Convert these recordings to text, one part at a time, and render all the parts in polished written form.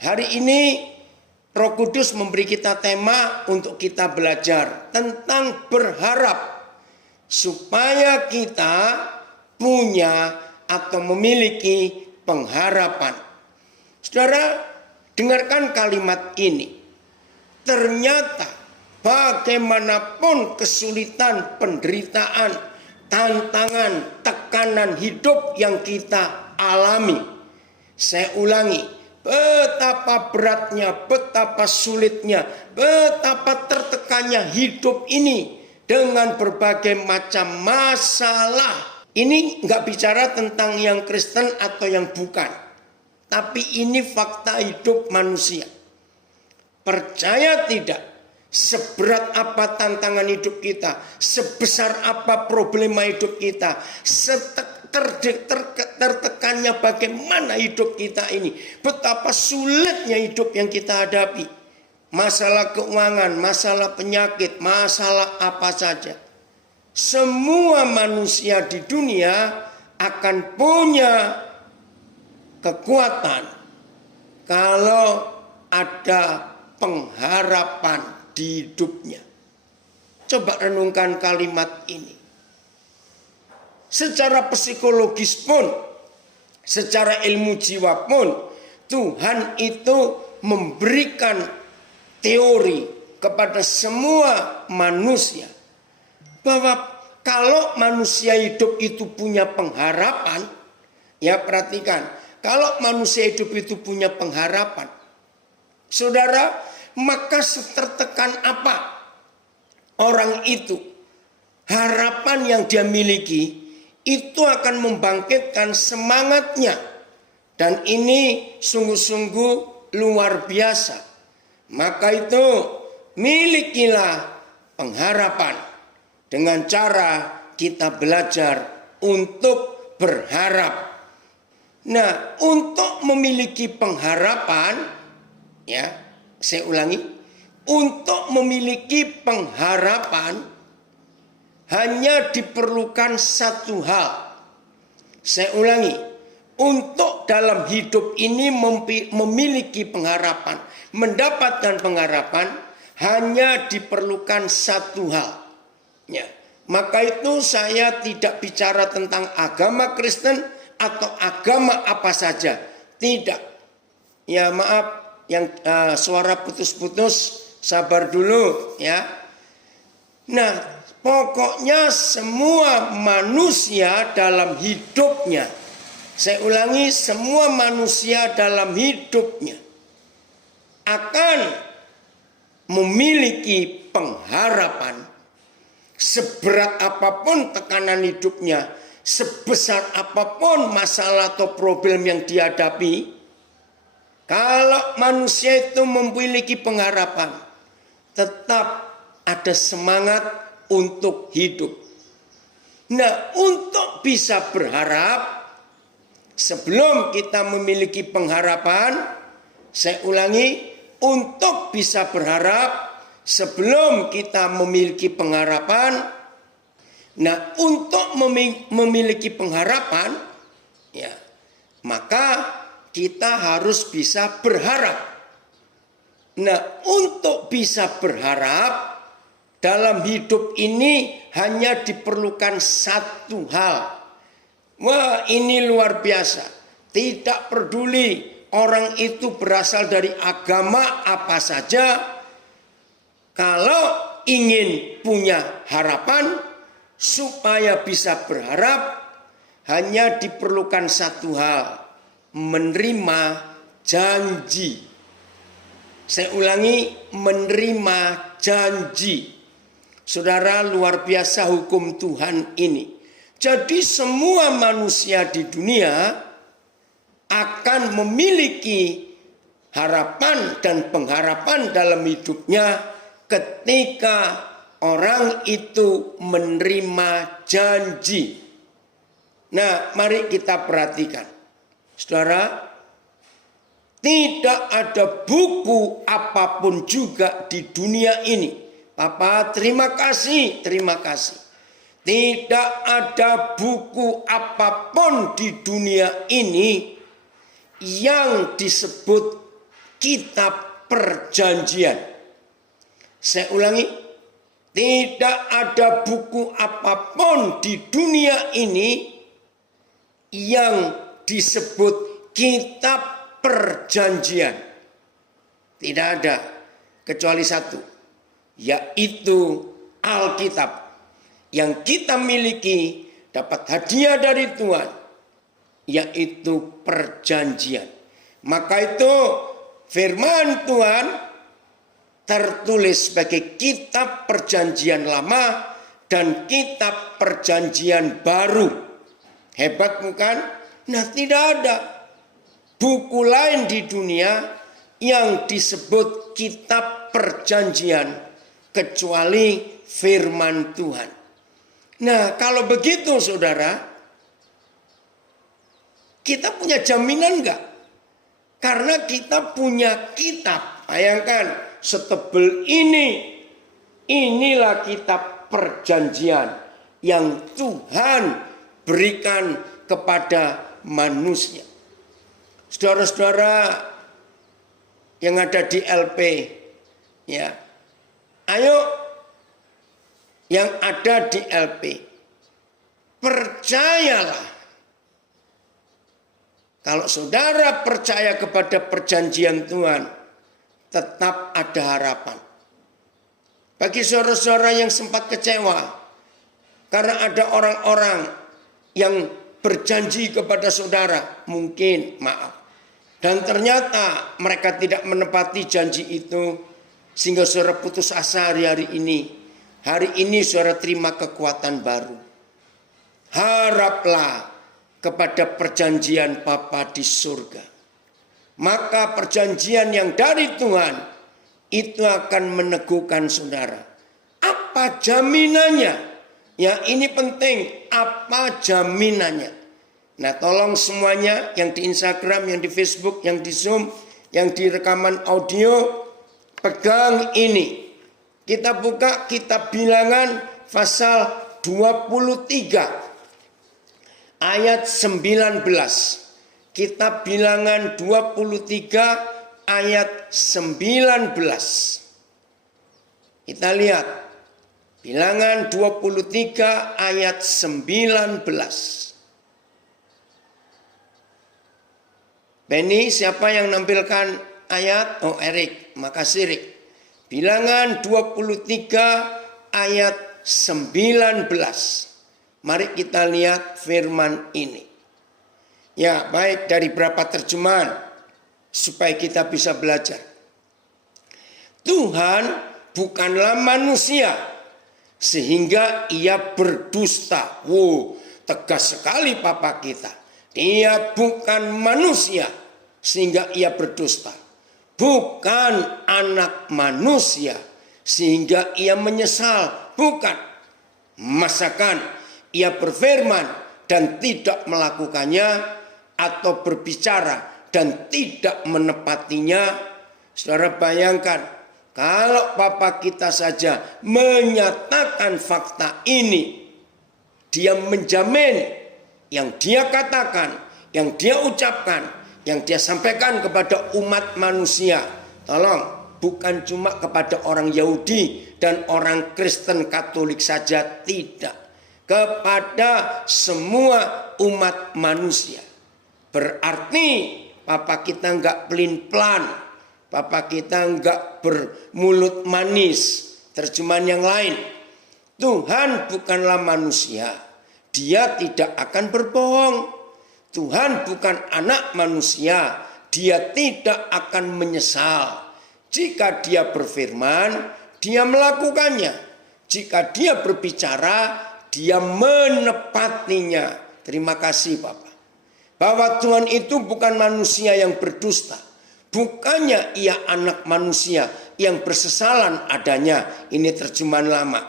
hari ini Roh Kudus memberi kita tema untuk kita belajar tentang berharap, supaya kita punya atau memiliki pengharapan. Saudara, dengarkan kalimat ini. Ternyata bagaimanapun kesulitan, penderitaan, tantangan, tekanan hidup yang kita alami, saya ulangi, betapa beratnya, betapa sulitnya, betapa tertekannya hidup ini dengan berbagai macam masalah. Ini nggak bicara tentang yang Kristen atau yang bukan, tapi ini fakta hidup manusia. Percaya tidak, seberat apa tantangan hidup kita, sebesar apa problema hidup kita, tertekannya bagaimana hidup kita ini, betapa sulitnya hidup yang kita hadapi, masalah keuangan, masalah penyakit, masalah apa saja. Semua manusia di dunia akan punya kekuatan kalau ada pengharapan di hidupnya. Coba renungkan kalimat ini. Secara psikologis pun, secara ilmu jiwa pun, Tuhan itu memberikan teori kepada semua manusia bahwa kalau manusia hidup itu punya pengharapan, ya perhatikan, kalau manusia hidup itu punya pengharapan, saudara, maka setertekan apa orang itu, harapan yang dia miliki itu akan membangkitkan semangatnya. Dan ini sungguh-sungguh luar biasa. Maka itu milikilah pengharapan dengan cara kita belajar untuk berharap. Nah, untuk memiliki pengharapan, ya, saya ulangi, untuk memiliki pengharapan hanya diperlukan satu hal. Saya ulangi, untuk dalam hidup ini memiliki pengharapan, mendapatkan pengharapan, hanya diperlukan satu hal. Ya, maka itu saya tidak bicara tentang agama Kristen atau agama apa saja. Tidak. Ya maaf, yang suara putus-putus, sabar dulu ya. Nah, pokoknya semua manusia dalam hidupnya, saya ulangi, semua manusia dalam hidupnya akan memiliki pengharapan. Seberat apapun tekanan hidupnya, sebesar apapun masalah atau problem yang dihadapi, kalau manusia itu memiliki pengharapan, tetap ada semangat untuk hidup. Nah, untuk bisa berharap, sebelum kita memiliki pengharapan, saya ulangi, untuk bisa berharap, sebelum kita memiliki pengharapan, nah untuk memiliki pengharapan, ya, maka kita harus bisa berharap. Nah, untuk bisa berharap dalam hidup ini hanya diperlukan satu hal. Wah, ini luar biasa. Tidak peduli orang itu berasal dari agama apa saja. Kalau ingin punya harapan, supaya bisa berharap, hanya diperlukan satu hal. Menerima janji. Saya ulangi, menerima janji. Saudara, luar biasa hukum Tuhan ini. Jadi semua manusia di dunia akan memiliki harapan dan pengharapan dalam hidupnya ketika orang itu menerima janji. Nah, mari kita perhatikan. Saudara, tidak ada buku apapun juga di dunia ini. Papa, terima kasih, terima kasih. Tidak ada buku apapun di dunia ini yang disebut kitab perjanjian. Saya ulangi, tidak ada buku apapun di dunia ini yang disebut kitab perjanjian. Tidak ada kecuali satu, yaitu Alkitab yang kita miliki, dapat hadiah dari Tuhan, yaitu perjanjian. Maka itu firman Tuhan tertulis sebagai kitab perjanjian lama dan kitab perjanjian baru. Hebat bukan? Nah, tidak ada buku lain di dunia yang disebut kitab perjanjian kecuali firman Tuhan. Nah, kalau begitu saudara, kita punya jaminan enggak? Karena kita punya kitab. Bayangkan, setebel ini. Inilah kitab perjanjian yang Tuhan berikan kepada manusia. Saudara-saudara yang ada di LP, ya, ayo yang ada di LP, percayalah. Kalau saudara percaya kepada perjanjian Tuhan, tetap ada harapan. Bagi saudara-saudara yang sempat kecewa, karena ada orang-orang yang berjanji kepada saudara, mungkin maaf. Dan ternyata mereka tidak menepati janji itu, sehingga saudara putus asa hari ini. Hari ini saudara terima kekuatan baru. Haraplah kepada perjanjian Bapa di surga. Maka perjanjian yang dari Tuhan itu akan meneguhkan saudara. Apa jaminannya? Ya, ini penting. Apa jaminannya? Nah, tolong semuanya yang di Instagram, yang di Facebook, yang di Zoom, yang di rekaman audio, pegang ini. Kita buka kitab Bilangan pasal 23 ayat 19. Kitab Bilangan 23 ayat 19. Kita lihat. Bilangan 23 ayat 19. Benny, siapa yang nampilkan ayat? Oh, Erik. Makasih, Erik. Bilangan 23 ayat 19. Mari kita lihat firman ini. Ya, baik, dari berapa terjemahan supaya kita bisa belajar. Tuhan bukanlah manusia sehingga ia berdusta. Tegas sekali Papa kita. Dia bukan manusia sehingga ia berdusta. Bukan anak manusia sehingga ia menyesal. Bukan. Masakan ia berfirman dan tidak melakukannya, atau berbicara dan tidak menepatinya. Saudara bayangkan, kalau Papa kita saja menyatakan fakta ini, dia menjamin yang dia katakan, yang dia ucapkan, yang dia sampaikan kepada umat manusia. Tolong, bukan cuma kepada orang Yahudi dan orang Kristen Katolik saja, tidak. Kepada semua umat manusia. Berarti Papa kita enggak pelin-pelan. Papa kita enggak bermulut manis. Terjemahan yang lain. Tuhan bukanlah manusia. Dia tidak akan berbohong. Tuhan bukan anak manusia. Dia tidak akan menyesal. Jika dia berfirman, dia melakukannya. Jika dia berbicara, dia menepatinya. Terima kasih Bapak. Bahwa Tuhan itu bukan manusia yang berdusta. Bukannya ia anak manusia yang bersesalan adanya. Ini terjemahan lama.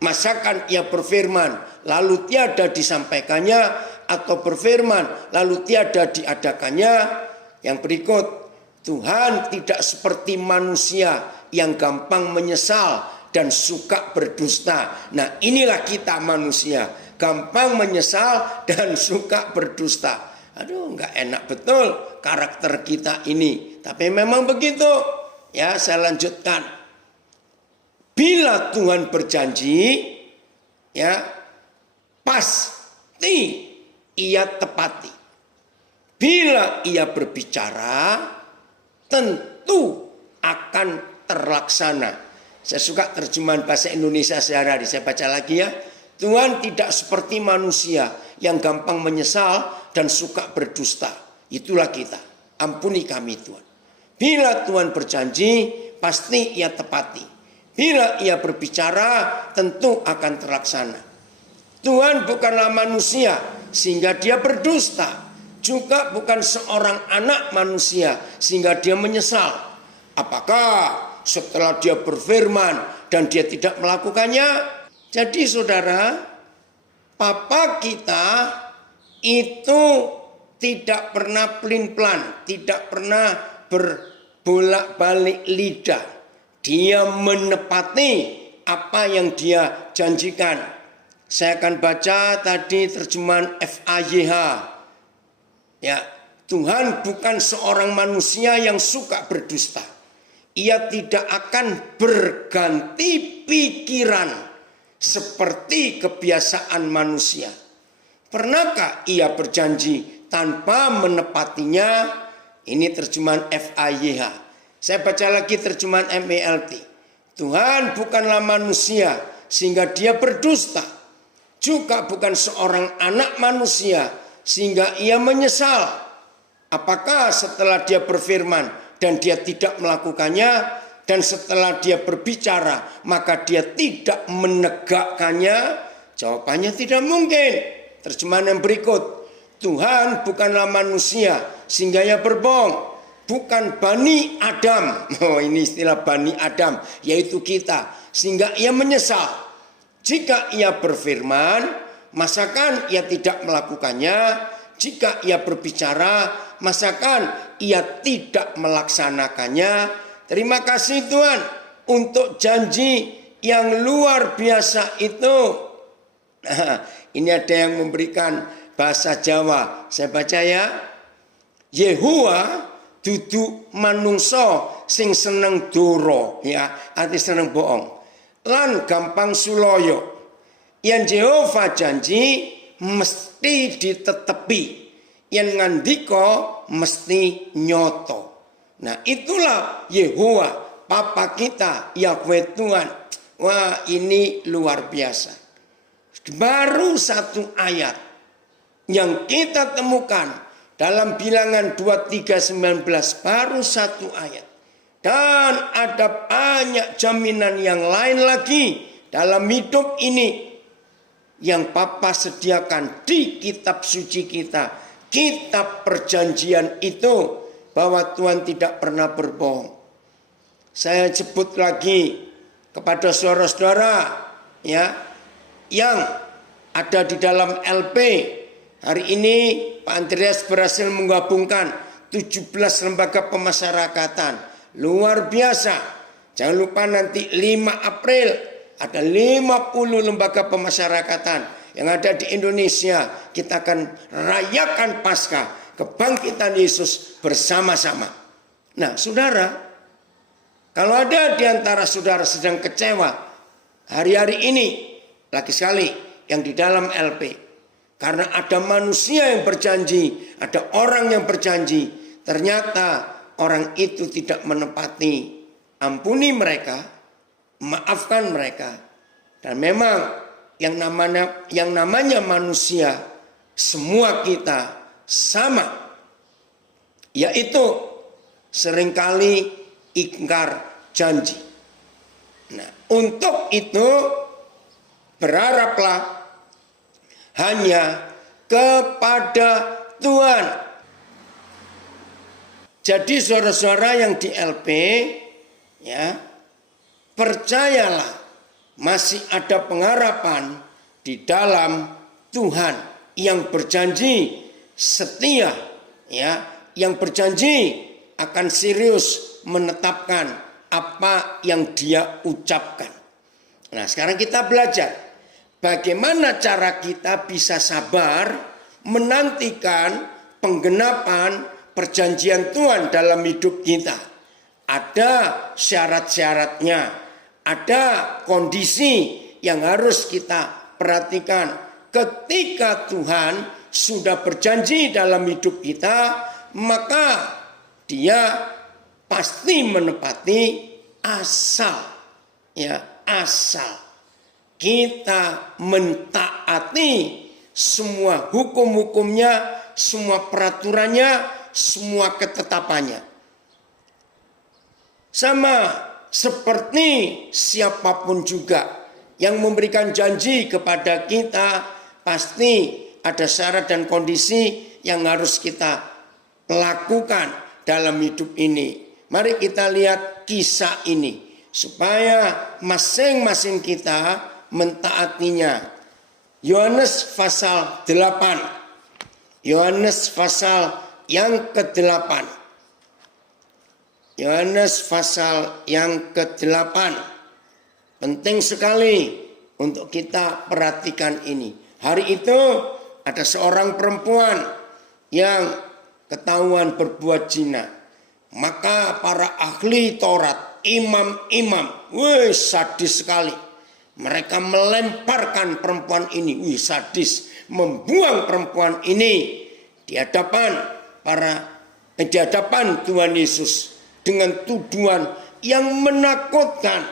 Masakan ia berfirman lalu tiada disampaikannya, atau berfirman lalu tiada diadakannya. Yang berikut, Tuhan tidak seperti manusia yang gampang menyesal dan suka berdusta. Nah, inilah kita manusia, gampang menyesal dan suka berdusta. Aduh, nggak enak betul karakter kita ini. Tapi memang begitu. Ya, saya lanjutkan. Bila Tuhan berjanji, ya pasti ia tepati. Bila ia berbicara, tentu akan terlaksana. Saya suka terjemahan bahasa Indonesia sehari-hari. Saya baca lagi ya. Tuhan tidak seperti manusia yang gampang menyesal dan suka berdusta. Itulah kita. Ampuni kami Tuhan. Bila Tuhan berjanji, pasti ia tepati. Bila ia berbicara, tentu akan terlaksana. Tuhan bukanlah manusia sehingga dia berdusta. Juga bukan seorang anak manusia sehingga dia menyesal. Apakah setelah dia berfirman dan dia tidak melakukannya? Jadi saudara, Papa kita itu tidak pernah pelin-pelan, tidak pernah berbolak-balik lidah. Dia menepati apa yang dia janjikan. Saya akan baca tadi terjemahan FAYH. Ya, Tuhan bukan seorang manusia yang suka berdusta. Ia tidak akan berganti pikiran seperti kebiasaan manusia. Pernahkah ia berjanji tanpa menepatinya? Ini terjemahan FAYH. Saya baca lagi terjemahan MELT. Tuhan bukanlah manusia sehingga dia berdusta. Juga bukan seorang anak manusia sehingga ia menyesal. Apakah setelah dia berfirman dan dia tidak melakukannya, dan setelah dia berbicara maka dia tidak menegakkannya? Jawabannya tidak mungkin. Terjemahan yang berikut. Tuhan bukanlah manusia sehingga ia berbohong. Bukan Bani Adam. Oh, ini istilah Bani Adam, yaitu kita. Sehingga ia menyesal. Jika ia berfirman, masakan ia tidak melakukannya? Jika ia berbicara, masakan ia tidak melaksanakannya? Terima kasih Tuhan untuk janji yang luar biasa itu. Nah, ini ada yang memberikan bahasa Jawa. Saya baca ya. Yehuwa dudu manungso sing seneng doro, ya, arti seneng bohong. Lan gampang suloyo. Yang Yehova janji mesti ditetepi. Yang ngandika mesti nyoto. Nah, itulah Yehuwa, Papa kita, Yahweh Tuhan. Wah, ini luar biasa. Baru satu ayat yang kita temukan dalam Bilangan 23:19, baru satu ayat. Dan ada banyak jaminan yang lain lagi dalam hidup ini yang Papa sediakan di kitab suci kita, kitab perjanjian itu, bahwa Tuhan tidak pernah berbohong. Saya sebut lagi kepada saudara-saudara ya yang ada di dalam LP. Hari ini Pak Andreas berhasil menggabungkan 17 lembaga pemasyarakatan. Luar biasa. Jangan lupa nanti 5 April ada 50 lembaga pemasyarakatan yang ada di Indonesia. Kita akan rayakan Paskah, kebangkitan Yesus bersama-sama. Nah, saudara, kalau ada di antara saudara sedang kecewa hari-hari ini, lagi sekali yang di dalam LP, karena ada manusia yang berjanji, ada orang yang berjanji, ternyata orang itu tidak menepati. Ampuni mereka, maafkan mereka. Dan memang yang namanya manusia, semua kita sama, yaitu seringkali ingkar janji. Nah, untuk itu berharaplah hanya kepada Tuhan. Jadi saudara-saudara yang di LP, ya, percayalah masih ada pengharapan di dalam Tuhan yang berjanji setia, ya, yang berjanji akan serius menetapkan apa yang dia ucapkan. Nah, sekarang kita belajar bagaimana cara kita bisa sabar menantikan penggenapan perjanjian Tuhan dalam hidup kita. Ada syarat-syaratnya, ada kondisi yang harus kita perhatikan. Ketika Tuhan sudah berjanji dalam hidup kita, maka Dia pasti menepati asal kita mentaati semua hukum-hukumnya, semua peraturannya, semua ketetapannya. Sama seperti siapapun juga yang memberikan janji kepada kita, pasti ada syarat dan kondisi yang harus kita lakukan dalam hidup ini. Mari kita lihat kisah ini supaya masing-masing kita mentaatinya. Yohanes pasal 8. Yohanes pasal yang ke-8. Yohanes pasal yang ke-8. Penting sekali untuk kita perhatikan ini. Hari itu ada seorang perempuan yang ketahuan berbuat zina. Maka para ahli Taurat, imam-imam, sadis sekali. Mereka melemparkan perempuan ini, sadis, membuang perempuan ini di hadapan Tuhan Yesus dengan tuduhan yang menakutkan.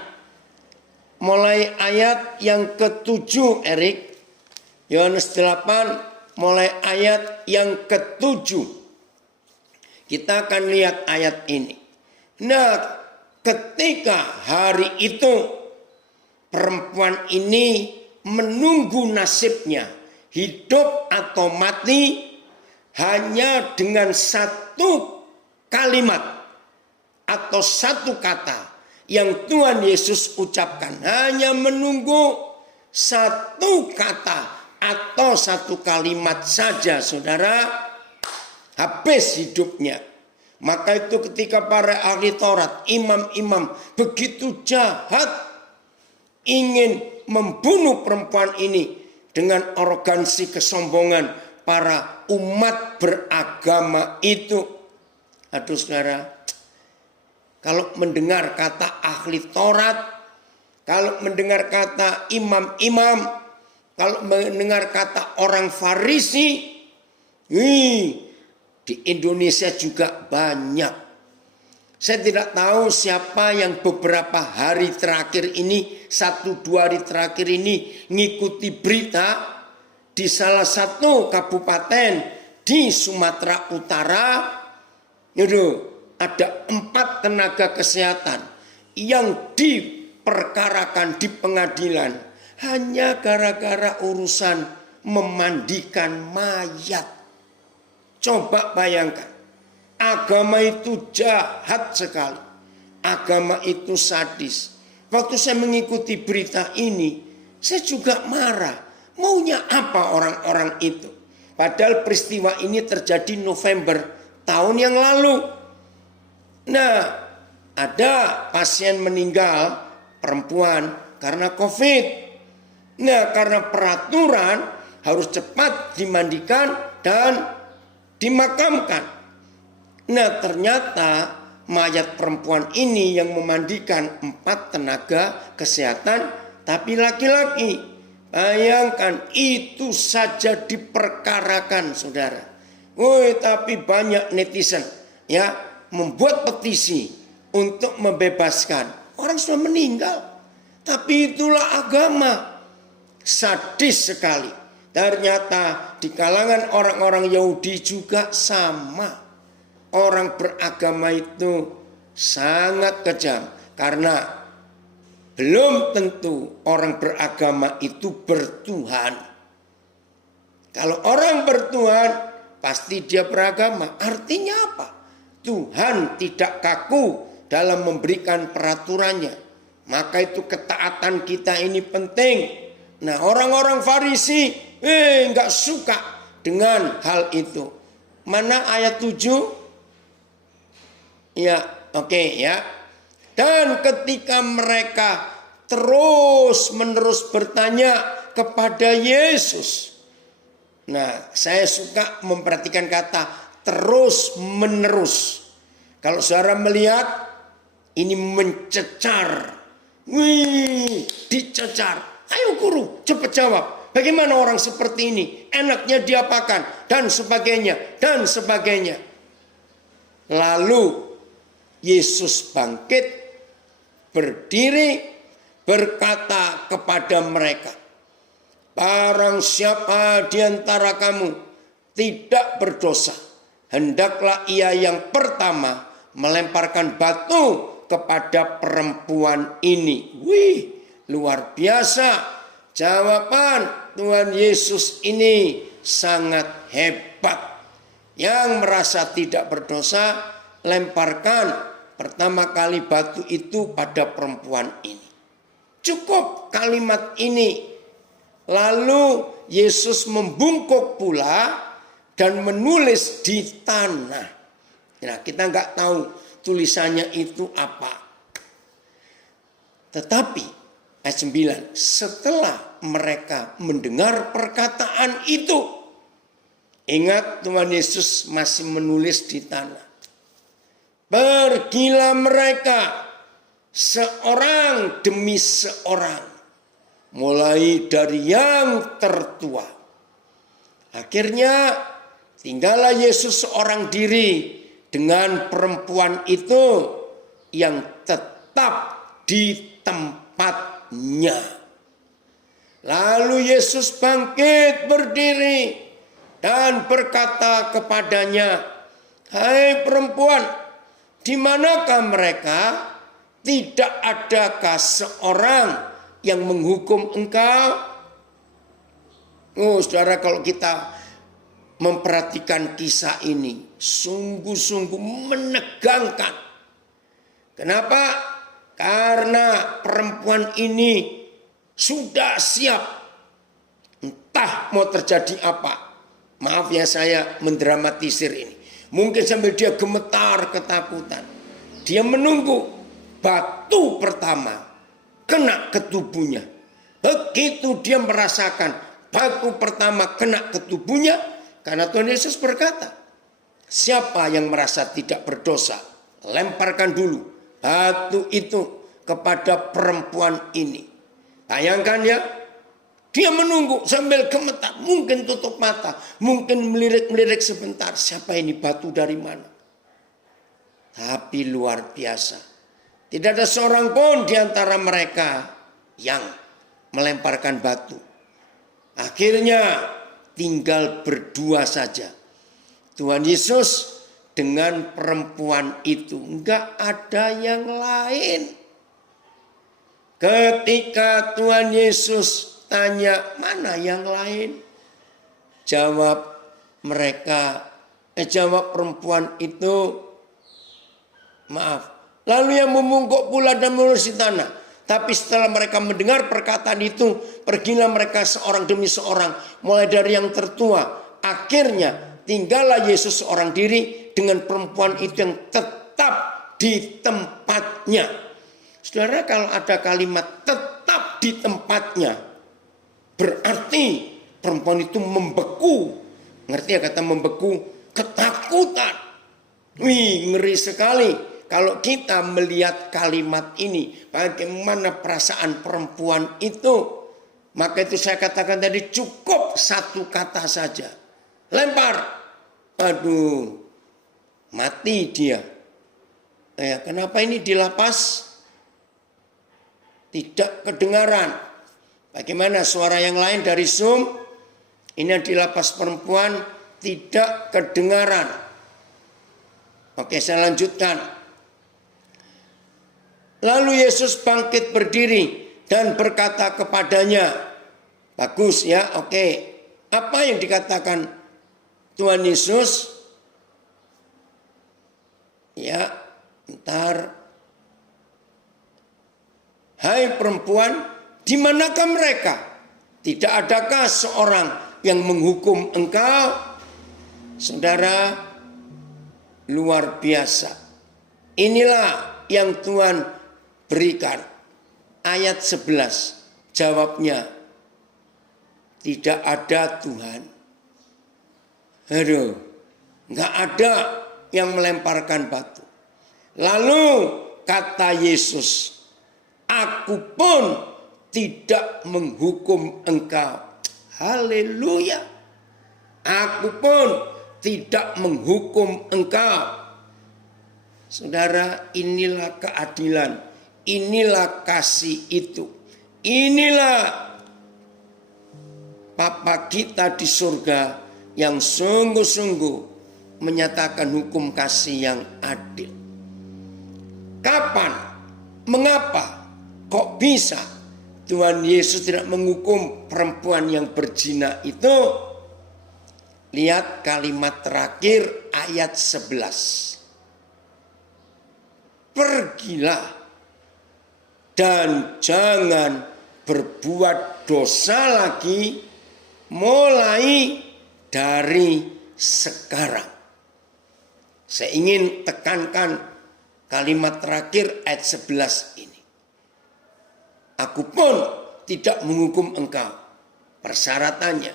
Mulai ayat yang ke-7, Erik, Yohanes 8, mulai ayat yang ke-7. Kita akan lihat ayat ini. Nah, ketika hari itu perempuan ini menunggu nasibnya, hidup atau mati, hanya dengan satu kalimat atau satu kata yang Tuhan Yesus ucapkan. Hanya menunggu satu kata atau satu kalimat saja, saudara, habis hidupnya. Maka itu ketika para ahli Taurat, imam-imam begitu jahat ingin membunuh perempuan ini dengan arogansi kesombongan para umat beragama itu. Aduh saudara, kalau mendengar kata ahli Taurat, kalau mendengar kata imam-imam, kalau mendengar kata orang Farisi, di Indonesia juga banyak. Saya tidak tahu siapa yang beberapa hari terakhir ini, 1-2 hari terakhir ini ngikuti berita di salah satu kabupaten di Sumatera Utara. Ada 4 tenaga kesehatan yang diperkarakan di pengadilan hanya gara-gara urusan memandikan mayat. Coba bayangkan, agama itu jahat sekali. Agama itu sadis. Waktu saya mengikuti berita ini, saya juga marah. Maunya apa orang-orang itu? Padahal peristiwa ini terjadi November tahun yang lalu. Nah, ada pasien meninggal, perempuan, karena COVID. Nah, karena peraturan harus cepat dimandikan dan dimakamkan. Nah, ternyata mayat perempuan ini yang memandikan 4 tenaga kesehatan, tapi laki-laki. Bayangkan, itu saja diperkarakan, saudara. Tapi banyak netizen membuat petisi untuk membebaskan. Orang sudah meninggal, tapi itulah agama. Sadis sekali. Ternyata di kalangan orang-orang Yahudi juga sama. Orang beragama itu sangat kejam. Karena belum tentu orang beragama itu bertuhan. Kalau orang bertuhan, pasti dia beragama. Artinya apa? Tuhan tidak kaku dalam memberikan peraturannya. Maka itu ketaatan kita ini penting. Nah, orang-orang Farisi nggak suka dengan hal itu. Mana ayat 7? Ya, oke ya. Dan ketika mereka terus-menerus bertanya kepada Yesus, Nah, saya suka memperhatikan kata terus menerus. Kalau saudara melihat ini mencecar. Wih, dicecar. Ayo guru, cepat jawab. Bagaimana orang seperti ini? Enaknya diapakan? Dan sebagainya. Dan sebagainya. Lalu Yesus bangkit, berdiri, berkata kepada mereka, barang siapa di antara kamu tidak berdosa, hendaklah ia yang pertama melemparkan batu kepada perempuan ini. Wih, luar biasa. Jawaban Tuhan Yesus ini sangat hebat. Yang merasa tidak berdosa, lemparkan pertama kali batu itu pada perempuan ini. Cukup kalimat ini. Lalu Yesus membungkuk pula dan menulis di tanah. Nah, kita nggak tahu tulisannya itu apa. Tetapi ayat 9, setelah mereka mendengar perkataan itu, ingat Tuhan Yesus masih menulis di tanah. Pergilah mereka seorang demi seorang, mulai dari yang tertua. Akhirnya tinggallah Yesus seorang diri dengan perempuan itu yang tetap di tempatnya. Lalu Yesus bangkit berdiri dan berkata kepadanya, hai perempuan, di manakah mereka? Tidak adakah seorang yang menghukum engkau? Oh saudara, kalau kita memperhatikan kisah ini, sungguh-sungguh menegangkan. Kenapa? Karena perempuan ini sudah siap. Entah mau terjadi apa. Maaf ya, saya mendramatisir ini. Mungkin sambil dia gemetar ketakutan. Dia menunggu batu pertama kena ke tubuhnya. Begitu dia merasakan batu pertama kena ke tubuhnya, karena Tuhan Yesus berkata, siapa yang merasa tidak berdosa, lemparkan dulu batu itu kepada perempuan ini. Bayangkan ya, dia menunggu sambil gemetar, mungkin tutup mata, mungkin melirik-melirik sebentar, siapa ini, batu dari mana? Tapi luar biasa, tidak ada seorang pun di antara mereka yang melemparkan batu. Akhirnya tinggal berdua saja, Tuhan Yesus dengan perempuan itu, enggak ada yang lain. Ketika Tuhan Yesus tanya, mana yang lain? Jawab perempuan itu, maaf. Lalu yang membungkuk pula dan menulis di tanah. Tapi setelah mereka mendengar perkataan itu, pergilah mereka seorang demi seorang, mulai dari yang tertua. Akhirnya tinggallah Yesus seorang diri dengan perempuan itu yang tetap di tempatnya. Saudara, kalau ada kalimat tetap di tempatnya, berarti perempuan itu membeku. Ngerti ya kata membeku? Ketakutan. Wih, ngeri sekali. Kalau kita melihat kalimat ini, bagaimana perasaan perempuan itu. Maka itu saya katakan tadi, cukup satu kata saja. Lempar. Aduh, mati dia. Ya, kenapa ini dilapas? Tidak kedengaran. Bagaimana suara yang lain dari Zoom? Ini yang dilapas perempuan tidak kedengaran. Oke, saya lanjutkan. Lalu Yesus bangkit berdiri dan berkata kepadanya. Bagus ya, oke. Apa yang dikatakan Tuhan Yesus? Ya, ntar. Hai perempuan, di manakah mereka? Tidak adakah seorang yang menghukum engkau? Saudara, luar biasa. Inilah yang Tuhan berikan. Ayat 11, jawabnya, tidak ada Tuhan. Aduh, nggak ada yang melemparkan batu. Lalu kata Yesus, aku pun tidak menghukum engkau. Haleluya. Aku pun tidak menghukum engkau. Saudara, inilah keadilan. Inilah kasih itu. Inilah Bapa kita di surga yang sungguh-sungguh menyatakan hukum kasih yang adil. Kapan? Mengapa? Kok bisa Tuhan Yesus tidak menghukum perempuan yang berzina itu? Lihat kalimat terakhir ayat 11. Pergilah dan jangan berbuat dosa lagi mulai dari sekarang. Saya ingin tekankan kalimat terakhir ayat 11 ini. Aku pun tidak menghukum engkau. Persyaratannya,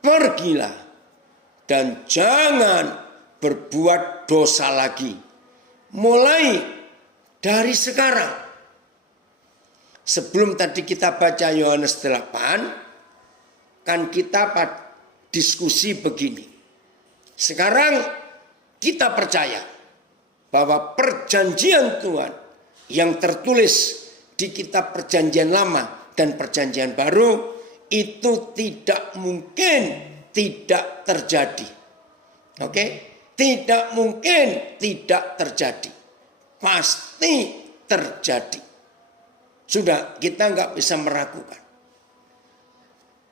pergilah dan jangan berbuat dosa lagi mulai dari sekarang. Sebelum tadi kita baca Yohanes 8, kan kita diskusi begini. Sekarang kita percaya bahwa perjanjian Tuhan yang tertulis di kitab perjanjian lama dan perjanjian baru itu tidak mungkin tidak terjadi. Oke? Tidak mungkin tidak terjadi. Pasti terjadi. Sudah, kita nggak bisa meragukan.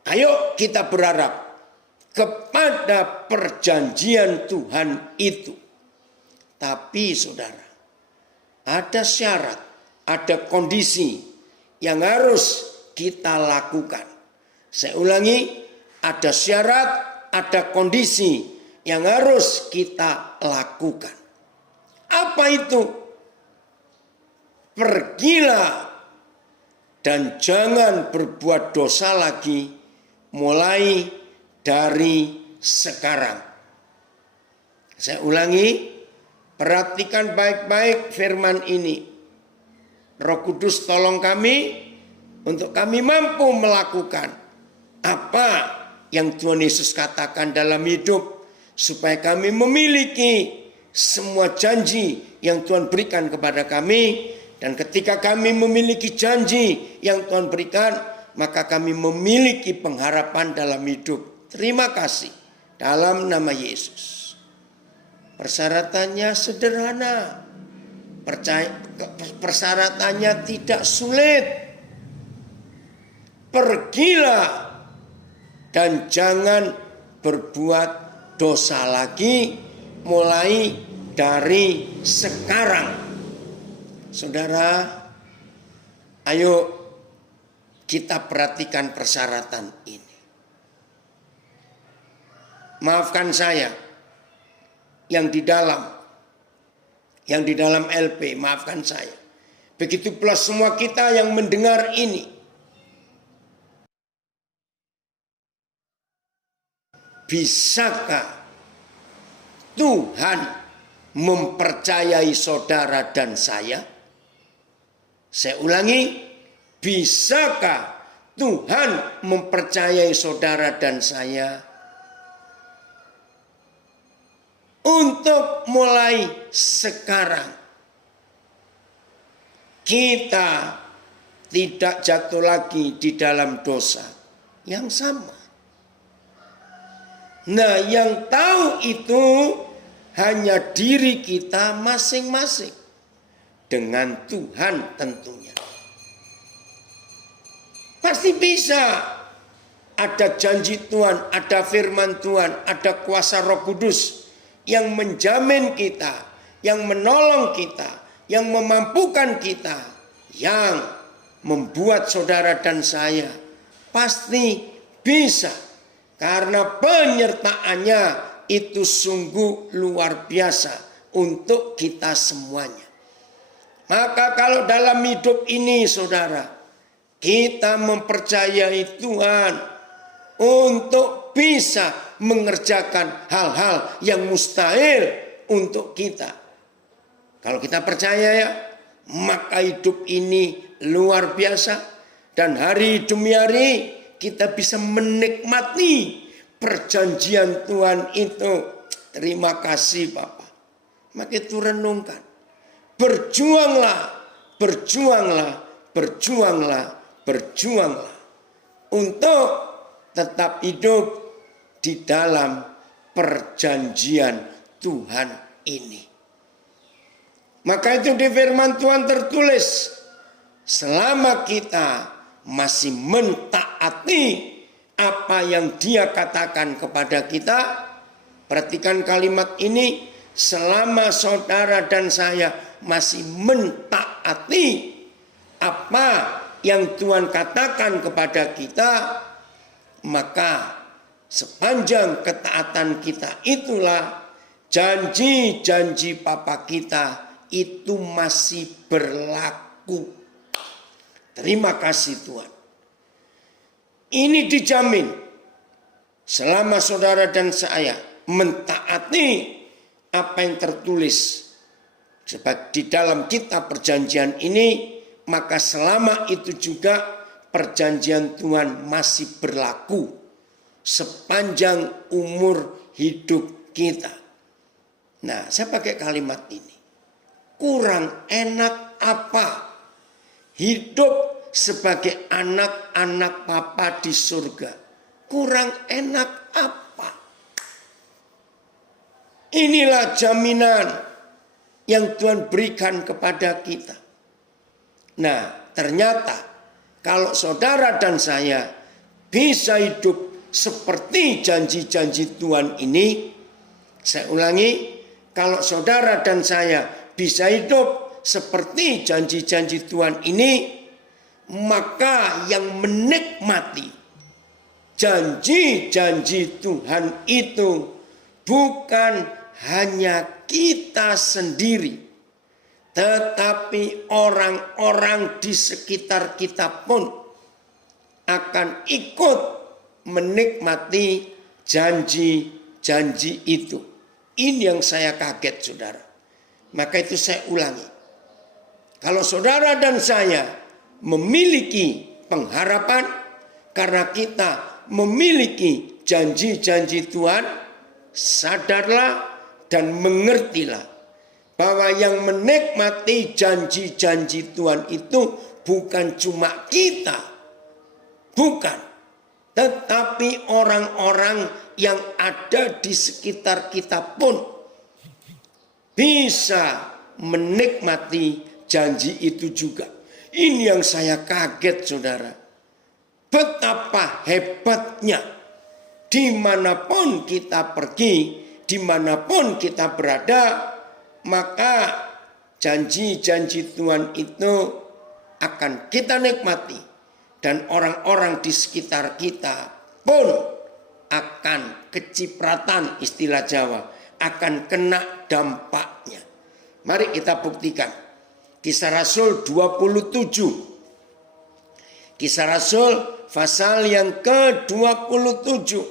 Ayo kita berharap kepada perjanjian Tuhan itu. Tapi saudara, ada syarat, ada kondisi yang harus kita lakukan. Saya ulangi, ada syarat, ada kondisi yang harus kita lakukan. Apa itu? Pergilah dan jangan berbuat dosa lagi mulai dari sekarang. Saya ulangi, perhatikan baik-baik firman ini. Roh Kudus tolong kami untuk kami mampu melakukan apa yang Tuhan Yesus katakan dalam hidup, supaya kami memiliki semua janji yang Tuhan berikan kepada kami. Dan ketika kami memiliki janji yang Tuhan berikan, maka kami memiliki pengharapan dalam hidup. Terima kasih dalam nama Yesus. Persyaratannya sederhana. Persyaratannya tidak sulit. Pergilah dan jangan berbuat dosa lagi mulai dari sekarang. Saudara, ayo kita perhatikan persyaratan ini. Maafkan saya yang di dalam LP, maafkan saya. Begitu pula semua kita yang mendengar ini. Bisakah Tuhan mempercayai saudara dan saya? Saya ulangi, bisakah Tuhan mempercayai saudara dan saya? Untuk mulai sekarang, kita tidak jatuh lagi di dalam dosa yang sama. Nah, yang tahu itu hanya diri kita masing-masing. Dengan Tuhan tentunya. Pasti bisa. Ada janji Tuhan, ada firman Tuhan, ada kuasa Roh Kudus yang menjamin kita, yang menolong kita, yang memampukan kita, yang membuat saudara dan saya pasti bisa. Karena penyertaannya itu sungguh luar biasa untuk kita semuanya. Maka kalau dalam hidup ini saudara, kita mempercayai Tuhan untuk bisa mengerjakan hal-hal yang mustahil untuk kita. Kalau kita percaya ya, maka hidup ini luar biasa. Dan hari demi hari kita bisa menikmati perjanjian Tuhan itu. Terima kasih Bapak. Maka itu renungkan. Berjuanglah, berjuanglah, berjuanglah, berjuanglah. Untuk tetap hidup di dalam perjanjian Tuhan ini. Maka itu di firman Tuhan tertulis, selama kita masih mentaati apa yang Dia katakan kepada kita, perhatikan kalimat ini, selama saudara dan saya masih mentaati apa yang Tuhan katakan kepada kita, maka sepanjang ketaatan kita itulah janji-janji Bapa kita itu masih berlaku. Terima kasih Tuhan. Ini dijamin selama saudara dan saya mentaati apa yang tertulis di dalam kitab perjanjian ini, maka selama itu juga perjanjian Tuhan masih berlaku sepanjang umur hidup kita. Nah, saya pakai kalimat ini. Kurang enak apa hidup sebagai anak-anak Bapa di surga? Kurang enak apa? Inilah jaminan yang Tuhan berikan kepada kita. Nah, ternyata kalau saudara dan saya bisa hidup seperti janji-janji Tuhan ini, saya ulangi, kalau saudara dan saya bisa hidup seperti janji-janji Tuhan ini, maka yang menikmati janji-janji Tuhan itu bukan hanya kita sendiri, tetapi orang-orang di sekitar kita pun akan ikut menikmati janji-janji itu. Ini yang saya kaget saudara. Maka itu saya ulangi. Kalau saudara dan saya memiliki pengharapan karena kita memiliki janji-janji Tuhan, sadarlah dan mengertilah bahwa yang menikmati janji-janji Tuhan itu bukan cuma kita, bukan, tetapi orang-orang yang ada di sekitar kita pun bisa menikmati janji itu juga. Ini yang saya kaget saudara. Betapa hebatnya dimanapun kita pergi, dimanapun kita berada, maka janji-janji Tuhan itu akan kita nikmati. Dan orang-orang di sekitar kita pun akan kecipratan, istilah Jawa, akan kena dampaknya. Mari kita buktikan. Kisah Rasul 27. Kisah Rasul pasal yang ke-27.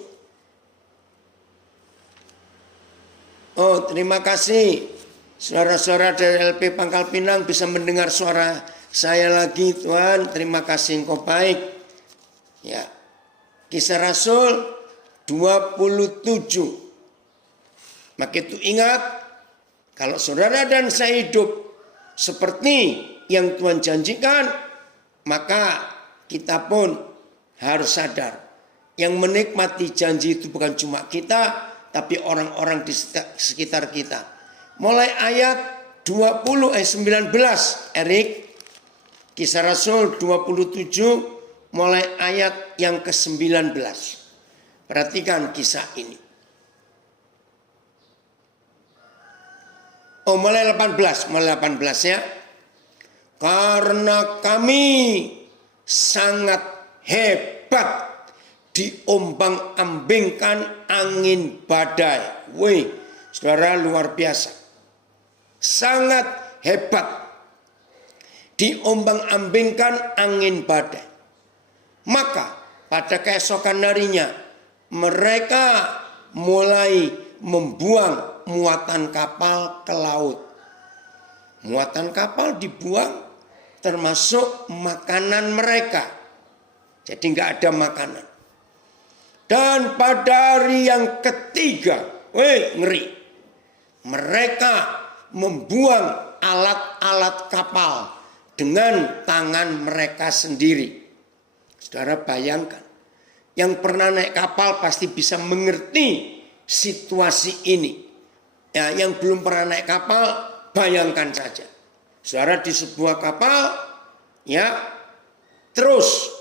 Oh, terima kasih. Saudara-saudara dari LP Pangkal Pinang bisa mendengar suara saya lagi, Tuhan. Terima kasih, Engkau baik. Ya. Kisah Rasul 27. Maka itu ingat, kalau saudara dan saya hidup seperti yang Tuhan janjikan, maka kita pun harus sadar. Yang menikmati janji itu bukan cuma kita, tapi orang-orang di sekitar kita. Mulai ayat 20 19, Erik. Kisah Rasul 27, mulai ayat yang ke-19. Perhatikan kisah ini. Oh, mulai 18 ya. Karena kami sangat hebat diombang-ambingkan angin badai. Wih, saudara, luar biasa. Sangat hebat diombang-ambingkan angin badai. Maka pada keesokan harinya mereka mulai membuang muatan kapal ke laut. Muatan kapal dibuang termasuk makanan mereka. Jadi nggak ada makanan. Dan pada hari yang ketiga, ngeri. Mereka membuang alat-alat kapal dengan tangan mereka sendiri. Saudara bayangkan, yang pernah naik kapal pasti bisa mengerti situasi ini. Ya, yang belum pernah naik kapal, bayangkan saja. Saudara di sebuah kapal, ya, terus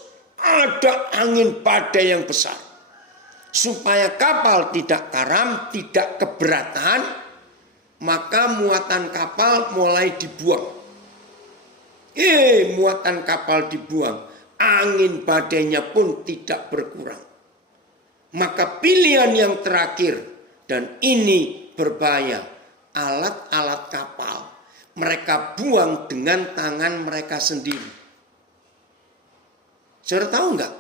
ada angin badai yang besar. Supaya kapal tidak karam, tidak keberatan, maka muatan kapal mulai dibuang. Muatan kapal dibuang, angin badainya pun tidak berkurang. Maka pilihan yang terakhir, dan ini berbahaya, alat-alat kapal mereka buang dengan tangan mereka sendiri. Saudara tahu nggak?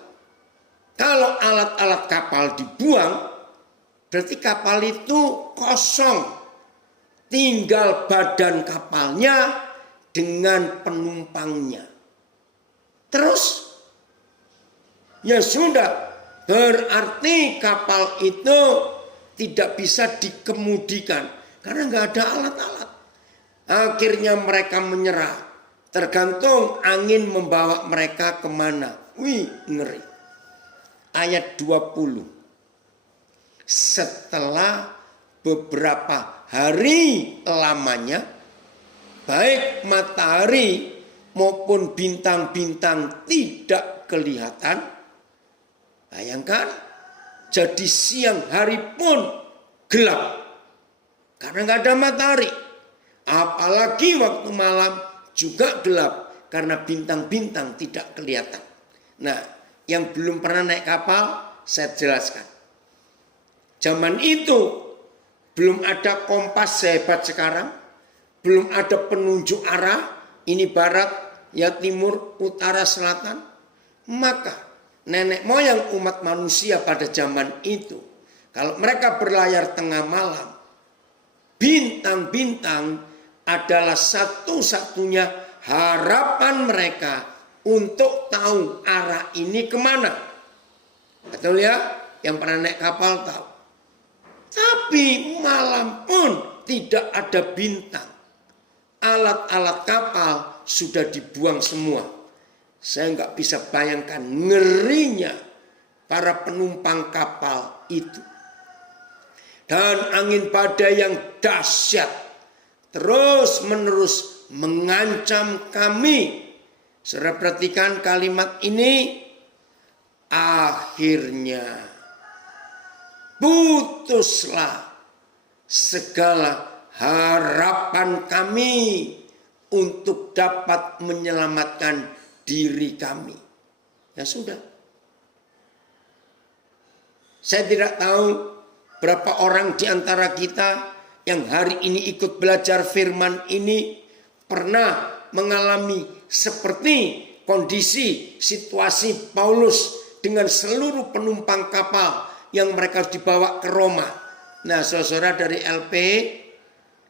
Kalau alat-alat kapal dibuang, berarti kapal itu kosong. Tinggal badan kapalnya dengan penumpangnya. Terus, ya sudah, berarti kapal itu tidak bisa dikemudikan. Karena nggak ada alat-alat. Akhirnya mereka menyerah. Tergantung angin membawa mereka kemana. Ngeri. Ayat 20. Setelah beberapa hari lamanya, baik matahari maupun bintang-bintang tidak kelihatan. Bayangkan, jadi siang hari pun gelap. Karena nggak ada matahari. Apalagi waktu malam juga gelap. Karena bintang-bintang tidak kelihatan. Nah, yang belum pernah naik kapal, saya jelaskan. Zaman itu belum ada kompas sehebat sekarang, belum ada penunjuk arah, ini barat, ya timur, utara, selatan. Maka nenek moyang umat manusia pada zaman itu, kalau mereka berlayar tengah malam, bintang-bintang adalah satu-satunya harapan mereka untuk tahu arah ini kemana. Betul ya? Yang pernah naik kapal tahu. Tapi malam pun tidak ada bintang. Alat-alat kapal sudah dibuang semua. Saya nggak bisa bayangkan ngerinya para penumpang kapal itu. Dan angin badai yang dahsyat terus menerus mengancam kami. Saudara perhatikan kalimat ini. Akhirnya putuslah segala harapan kami untuk dapat menyelamatkan diri kami. Ya sudah. Saya tidak tahu berapa orang di antara kita yang hari ini ikut belajar firman ini pernah mengalami seperti kondisi situasi Paulus dengan seluruh penumpang kapal yang mereka dibawa ke Roma. Nah, saudara dari LP,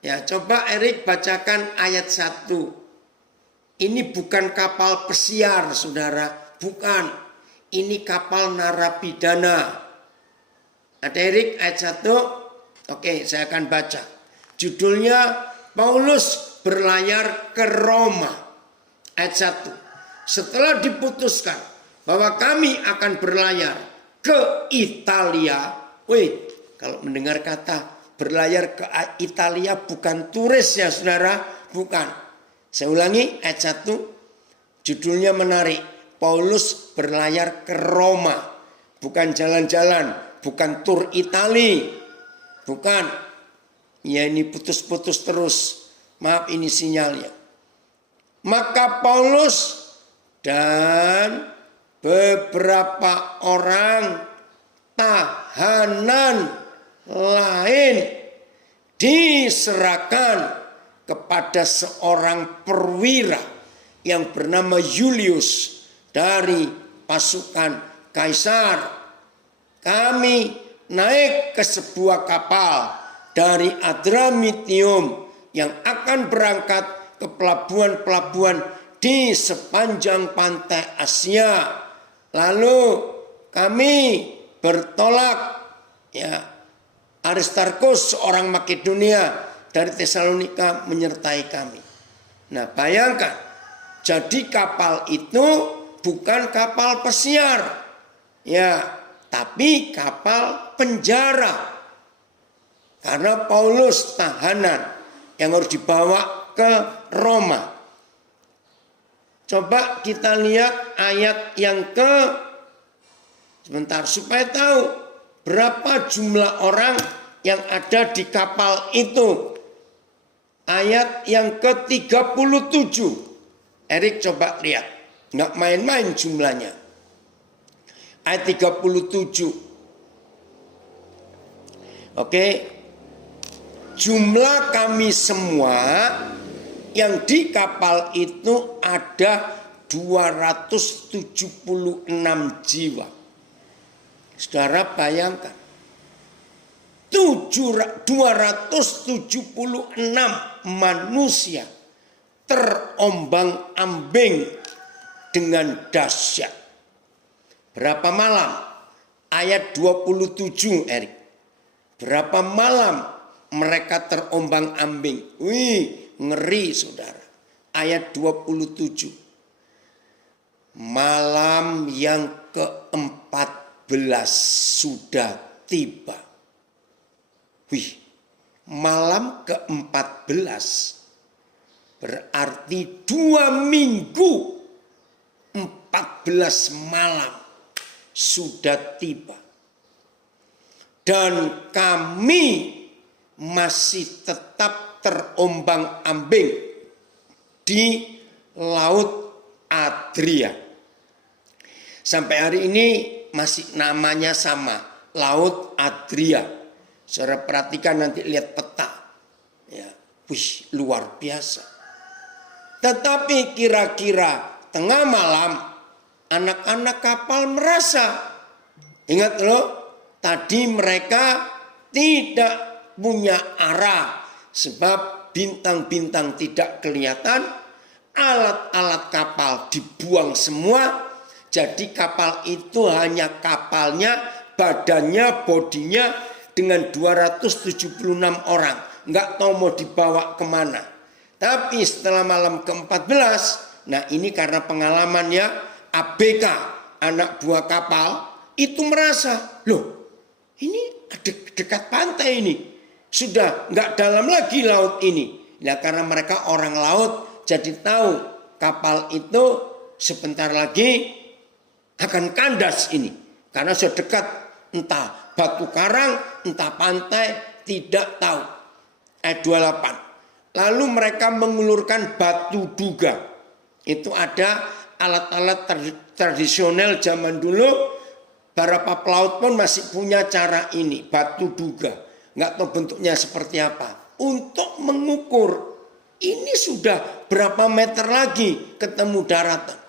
ya coba Erik bacakan ayat 1. Ini bukan kapal pesiar, saudara, bukan. Ini kapal narapidana. Ada Erik ayat 1. Oke, saya akan baca. Judulnya Paulus berlayar ke Roma. Ayat 1. Setelah diputuskan bahwa kami akan berlayar ke Italia. Kalau mendengar kata berlayar ke Italia bukan turis ya saudara, bukan. Saya ulangi ayat 1. Judulnya menarik. Paulus berlayar ke Roma. Bukan jalan-jalan, bukan tur Itali. Bukan. Ya ini putus-putus terus. Maaf ini sinyalnya. Maka Paulus dan beberapa orang tahanan lain diserahkan kepada seorang perwira yang bernama Julius dari pasukan Kaisar. Kami naik ke sebuah kapal dari Adramitium yang akan berangkat ke pelabuhan-pelabuhan di sepanjang pantai Asia. Lalu kami bertolak, ya, Aristarchus seorang Makedonia dari Tesalonika menyertai kami. Nah, bayangkan, jadi kapal itu bukan kapal pesiar, ya, tapi kapal penjara. Karena Paulus tahanan yang harus dibawa ke Roma. Coba kita lihat ayat yang sebentar supaya tahu berapa jumlah orang yang ada di kapal itu. Ayat yang ke-37. Erik coba lihat. Nggak main-main jumlahnya. Ayat 37. Oke. Jumlah kami semua yang di kapal itu ada 276 jiwa. Saudara bayangkan. 276 manusia terombang-ambing dengan dahsyat. Berapa malam? Ayat 27, Erik. Berapa malam mereka terombang-ambing? Wih, ngeri saudara. Ayat 27. Malam yang ke-14 sudah tiba. Wih, malam ke-14 berarti 2 minggu 14 malam sudah tiba. Dan kami masih tetap terombang-ambing di Laut Adria. Sampai hari ini masih namanya sama, Laut Adria. Saudara perhatikan nanti lihat peta. Ya, wih, luar biasa. Tetapi kira-kira tengah malam anak-anak kapal merasa, ingat loh, tadi mereka tidak punya arah sebab bintang-bintang tidak kelihatan, alat-alat kapal dibuang semua. Jadi kapal itu hanya kapalnya, badannya, bodinya dengan 276 orang. Nggak tahu mau dibawa kemana. Tapi setelah malam ke-14, nah ini karena pengalamannya ABK, anak buah kapal, itu merasa, loh ini dekat pantai ini. Sudah nggak dalam lagi laut ini. Nah karena mereka orang laut, jadi tahu kapal itu sebentar lagi akan kandas ini. Karena sudah dekat, entah batu karang, entah pantai, tidak tahu. Ayat 28. Lalu mereka mengulurkan batu duga. Itu ada alat-alat tradisional zaman dulu. Beberapa pelaut pun masih punya cara ini, batu duga. Nggak tahu bentuknya seperti apa. Untuk mengukur, ini sudah berapa meter lagi ketemu daratan.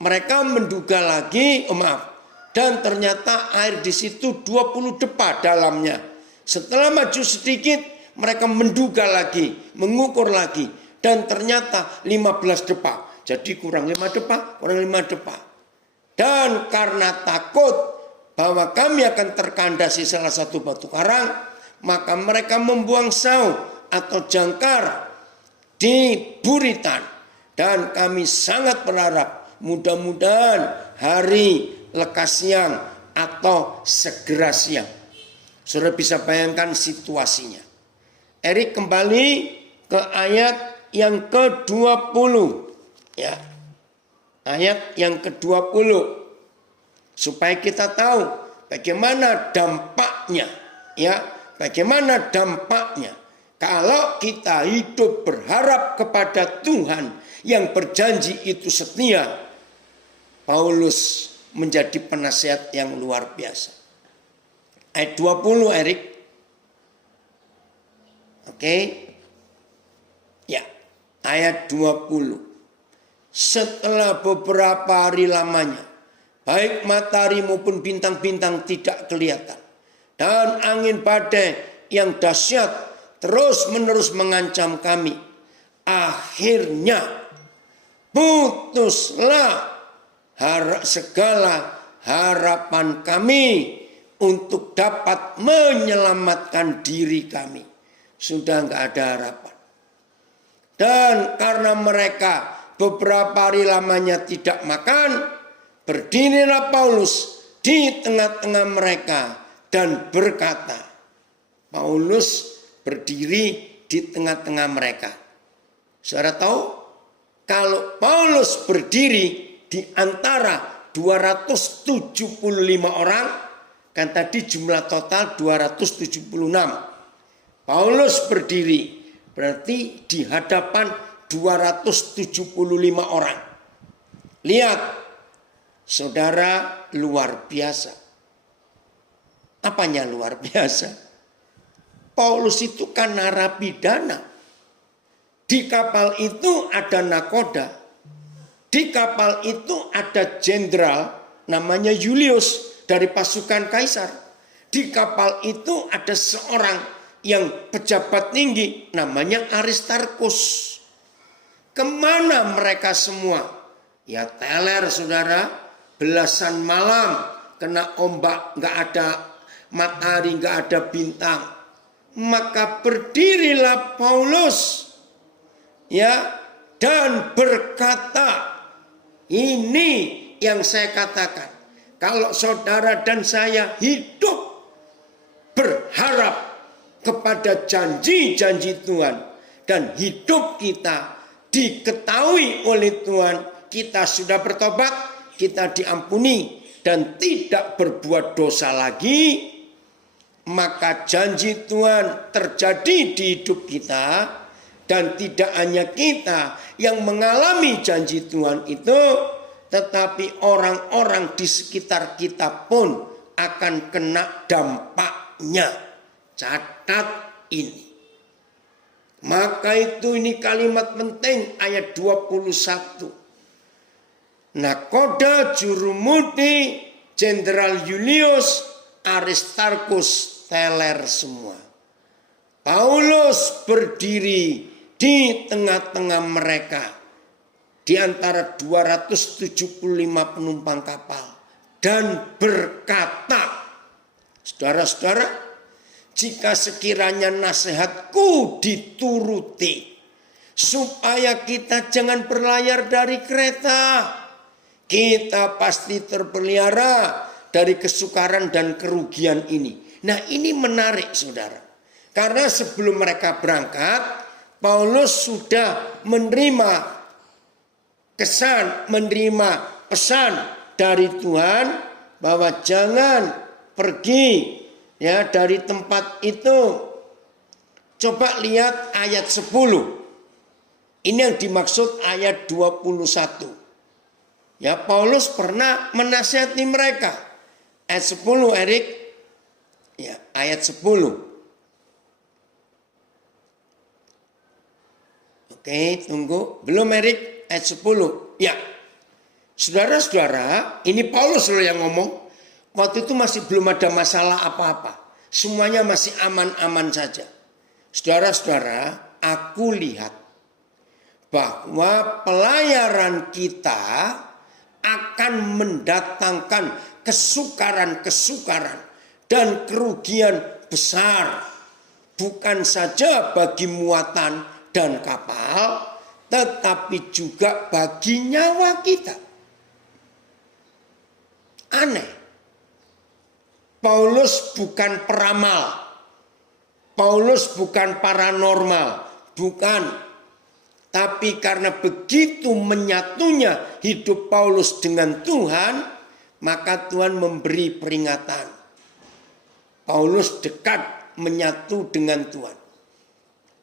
Mereka menduga lagi, dan ternyata air di situ 20 depa dalamnya. Setelah maju sedikit, mereka menduga lagi, mengukur lagi. Dan ternyata 15 depa. Jadi kurang 5 depa, kurang 5 depa. Dan karena takut bahwa kami akan terkandasi salah satu batu karang, maka mereka membuang saung atau jangkar di buritan. Dan kami sangat berharap mudah-mudahan hari lekas siang atau segera siang. Saudara bisa bayangkan situasinya. Erik kembali ke ayat yang ke-20. Ya. Ayat yang ke-20. Supaya kita tahu bagaimana dampaknya. Ya, bagaimana dampaknya kalau kita hidup berharap kepada Tuhan yang berjanji itu setia. Paulus menjadi penasihat yang luar biasa. Ayat 20, Erik. Oke. Ya, ayat 20. Setelah beberapa hari lamanya, baik matahari maupun bintang-bintang tidak kelihatan. dan angin badai yang dahsyat terus-menerus mengancam kami. Akhirnya putuslah segala harapan kami untuk dapat menyelamatkan diri kami. Sudah nggak ada harapan. Dan karena mereka beberapa hari lamanya tidak makan, berdirilah Paulus di tengah-tengah mereka dan berkata, Paulus berdiri di tengah-tengah mereka. Saudara tahu, kalau Paulus berdiri di antara 275 orang, kan tadi jumlah total 276. Paulus berdiri berarti di hadapan 275 orang. Lihat, saudara, luar biasa. Apanya luar biasa? Paulus itu kan narapidana. Di kapal itu ada nakoda. Di kapal itu ada jenderal namanya Julius dari pasukan kaisar. Di kapal itu ada seorang yang pejabat tinggi namanya Aristarkus. Kemana mereka semua? Ya teler, saudara, belasan malam kena ombak, nggak ada matahari, nggak ada bintang. Maka berdirilah Paulus, ya, dan berkata, ini yang saya katakan. Kalau saudara dan saya hidup berharap kepada janji-janji Tuhan dan hidup kita diketahui oleh Tuhan, kita sudah bertobat, kita diampuni dan tidak berbuat dosa lagi, maka janji Tuhan terjadi di hidup kita. Dan tidak hanya kita yang mengalami janji Tuhan itu, tetapi orang-orang di sekitar kita pun akan kena dampaknya. Catat ini. Maka itu ini kalimat penting ayat 21. Nakoda, jurumudi, Jenderal Julius, Aristarkus teler semua. Paulus berdiri di tengah-tengah mereka, di antara 275 penumpang kapal, dan berkata, saudara-saudara, jika sekiranya nasihatku dituruti, supaya kita jangan berlayar dari kereta, kita pasti terpelihara dari kesukaran dan kerugian ini. Nah, ini menarik, saudara. Karena sebelum mereka berangkat, Paulus sudah menerima pesan dari Tuhan bahwa jangan pergi ya dari tempat itu. Coba lihat ayat 10. Ini yang dimaksud ayat 21. Ya, Paulus pernah menasihati mereka. Ayat 10, Erik. Ya, ayat 10. Oke, tunggu. Belum, Erik? Ayat 10. Ya. Saudara-saudara, ini Paulus loh yang ngomong. Waktu itu masih belum ada masalah apa-apa. Semuanya masih aman-aman saja. Saudara-saudara, aku lihat bahwa pelayaran kita akan mendatangkan kesukaran-kesukaran dan kerugian besar. Bukan saja bagi muatan dan kapal, tetapi juga bagi nyawa kita. Aneh. Paulus bukan peramal. Paulus bukan paranormal. Bukan. Tapi karena begitu menyatunya hidup Paulus dengan Tuhan, maka Tuhan memberi peringatan. Paulus dekat menyatu dengan Tuhan.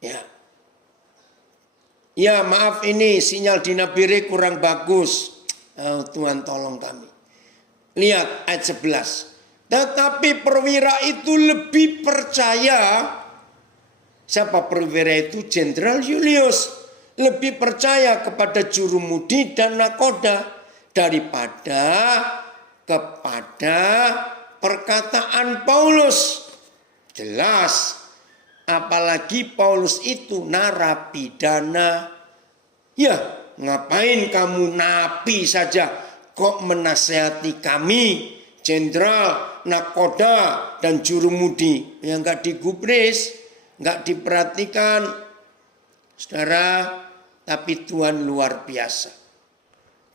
Ya. Ya, maaf, ini sinyal di Nabire kurang bagus. Oh, Tuhan tolong kami. Lihat ayat 11. Tetapi perwira itu lebih percaya. Siapa perwira itu? Jenderal Julius. Lebih percaya kepada jurumudi dan nakoda daripada kepada perkataan Paulus. Jelas. Apalagi Paulus itu narapidana. Ya, ngapain kamu napi saja kok menasehati kami, jenderal, nakoda, dan jurumudi. Yang gak digubris, gak diperhatikan. Saudara, tapi Tuhan luar biasa.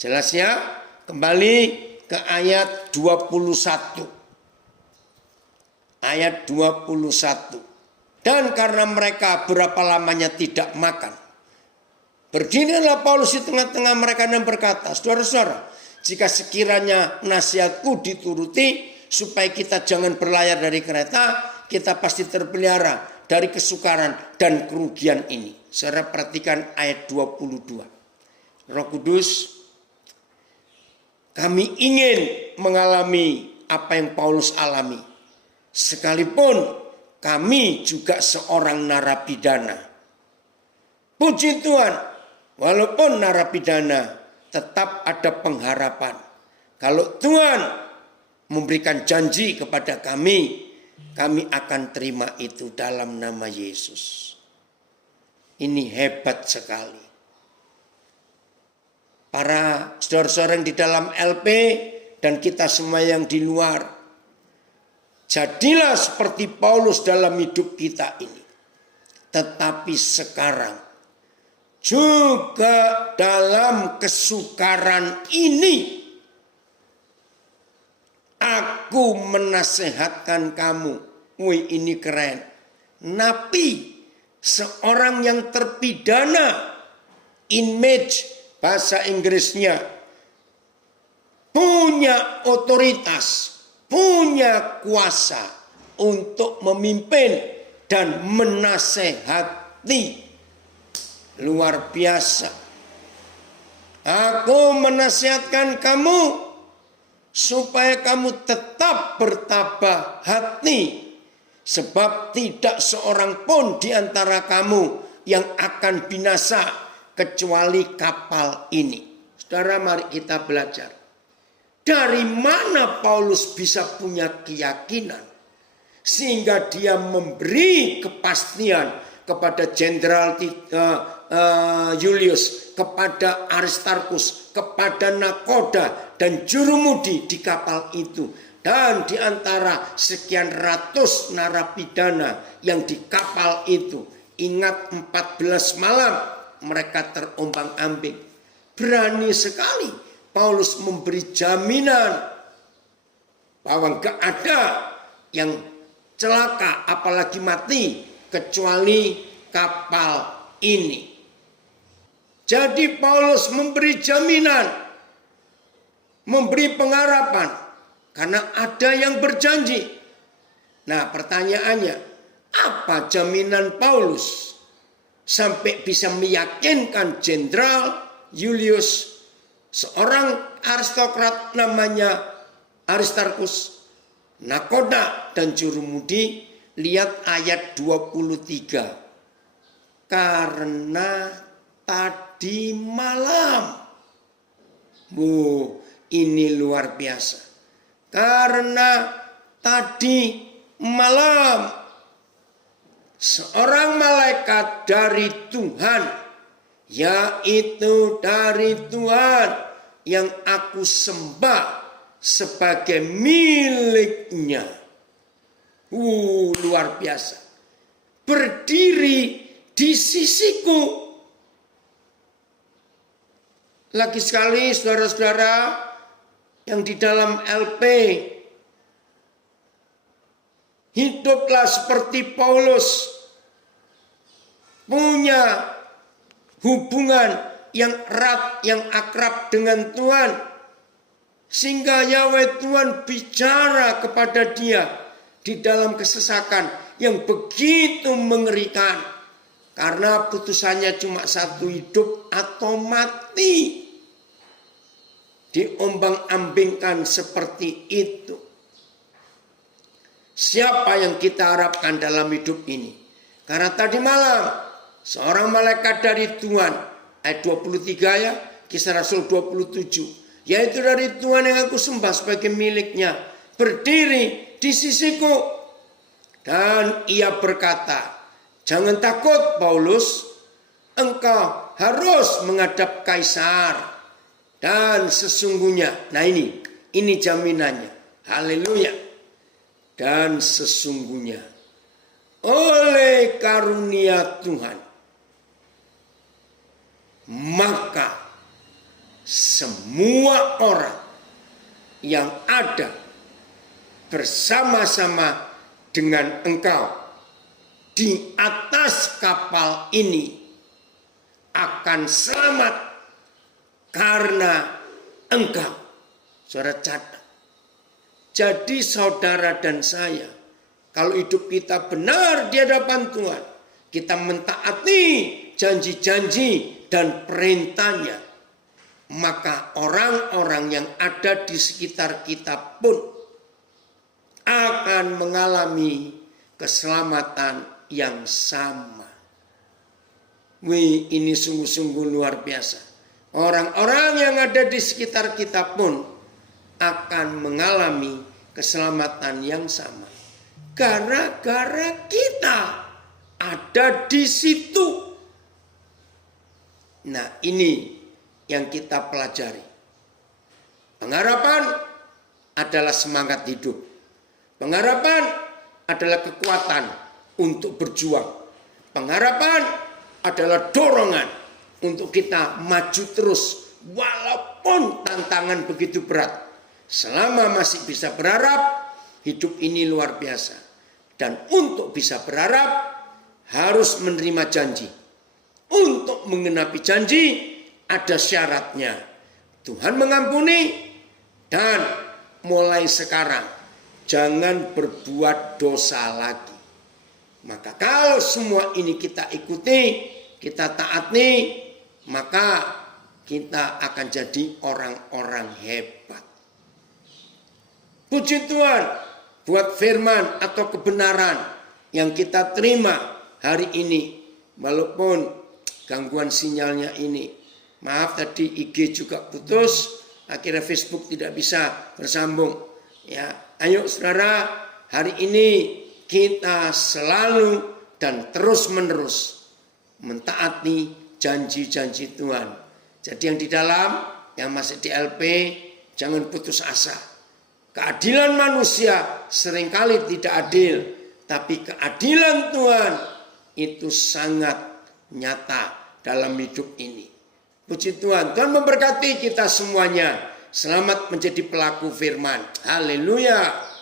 Jelas ya? Kembali ke ayat 21. Ayat 21. Dan karena mereka berapa lamanya tidak makan, berdirilah Paulus di tengah-tengah mereka dan berkata, saudara-saudara, jika sekiranya nasihatku dituruti, supaya kita jangan berlayar dari kereta, kita pasti terpelihara dari kesukaran dan kerugian ini. Saudara perhatikan ayat 22. Roh Kudus, kami ingin mengalami apa yang Paulus alami. Sekalipun kami juga seorang narapidana. Puji Tuhan, walaupun narapidana, tetap ada pengharapan. Kalau Tuhan memberikan janji kepada kami, kami akan terima itu dalam nama Yesus. Ini hebat sekali. Para saudara-saudara yang di dalam LP dan kita semua yang di luar, jadilah seperti Paulus dalam hidup kita ini. Tetapi sekarang juga dalam kesukaran ini, aku menasehatkan kamu. Wih, ini keren. Napi, seorang yang terpidana, inmate bahasa Inggrisnya, punya otoritas, punya kuasa untuk memimpin dan menasehati. Luar biasa. Aku menasihatkan kamu supaya kamu tetap bertabah hati, sebab tidak seorang pun di antara kamu yang akan binasa kecuali kapal ini. Saudara, mari kita belajar. Dari mana Paulus bisa punya keyakinan sehingga dia memberi kepastian kepada Jenderal Julius, kepada Aristarkus, kepada nakoda dan jurumudi di kapal itu, dan di antara sekian ratus narapidana yang di kapal itu. Ingat 14 malam mereka terombang-ambing. Berani sekali Paulus memberi jaminan bahwa gak ada yang celaka apalagi mati kecuali kapal ini. Jadi Paulus memberi jaminan, memberi pengharapan karena ada yang berjanji. Nah, pertanyaannya, apa jaminan Paulus sampai bisa meyakinkan Jenderal Julius, seorang aristokrat namanya Aristarkus, nakoda dan jurumudi? Lihat ayat 23. Karena tadi malam. Ini luar biasa. Karena tadi malam seorang malaikat dari Tuhan, yaitu dari Tuhan yang aku sembah sebagai miliknya. Luar biasa. Berdiri di sisiku. Lagi sekali saudara-saudara yang di dalam LP, hiduplah seperti Paulus. Punya hubungan yang erat, yang akrab dengan Tuhan. Sehingga Yahweh Tuhan bicara kepada dia di dalam kesesakan yang begitu mengerikan. Karena putusannya cuma satu, hidup atau mati. Diombang-ambingkan seperti itu. Siapa yang kita harapkan dalam hidup ini? Karena tadi malam seorang malaikat dari Tuhan, ayat 23 ya, Kisah Rasul 27, yaitu dari Tuhan yang aku sembah sebagai miliknya, berdiri di sisiku. Dan ia berkata, "Jangan takut Paulus, engkau harus menghadap Kaisar. Dan sesungguhnya," nah ini jaminannya. Haleluya. "Dan sesungguhnya oleh karunia Tuhan, maka semua orang yang ada bersama-sama dengan engkau di atas kapal ini akan selamat karena engkau." Saudara catat. Jadi saudara dan saya, kalau hidup kita benar di hadapan Tuhan, kita mentaati janji-janji dan perintahnya, maka orang-orang yang ada di sekitar kita pun akan mengalami keselamatan yang sama. Wih, ini sungguh-sungguh luar biasa. Orang-orang yang ada di sekitar kita pun akan mengalami keselamatan yang sama. Gara-gara kita ada di situ. Nah, ini yang kita pelajari. Pengharapan adalah semangat hidup. Pengharapan adalah kekuatan untuk berjuang. Pengharapan adalah dorongan untuk kita maju terus walaupun tantangan begitu berat. Selama masih bisa berharap, hidup ini luar biasa. Dan untuk bisa berharap, harus menerima janji. Untuk mengenapi janji, ada syaratnya. Tuhan mengampuni, dan mulai sekarang jangan berbuat dosa lagi. Maka kalau semua ini kita ikuti, kita taati, maka kita akan jadi orang-orang hebat. Puji Tuhan buat firman atau kebenaran yang kita terima hari ini. Walaupun gangguan sinyalnya ini. Maaf tadi IG juga putus. Akhirnya Facebook tidak bisa bersambung. Ya, ayo saudara, hari ini kita selalu dan terus menerus mentaati janji-janji Tuhan. Jadi yang di dalam, yang masih di LP, jangan putus asa. Keadilan manusia seringkali tidak adil, tapi keadilan Tuhan itu sangat nyata dalam hidup ini. Puji Tuhan, Tuhan memberkati kita semuanya. Selamat menjadi pelaku firman. Haleluya.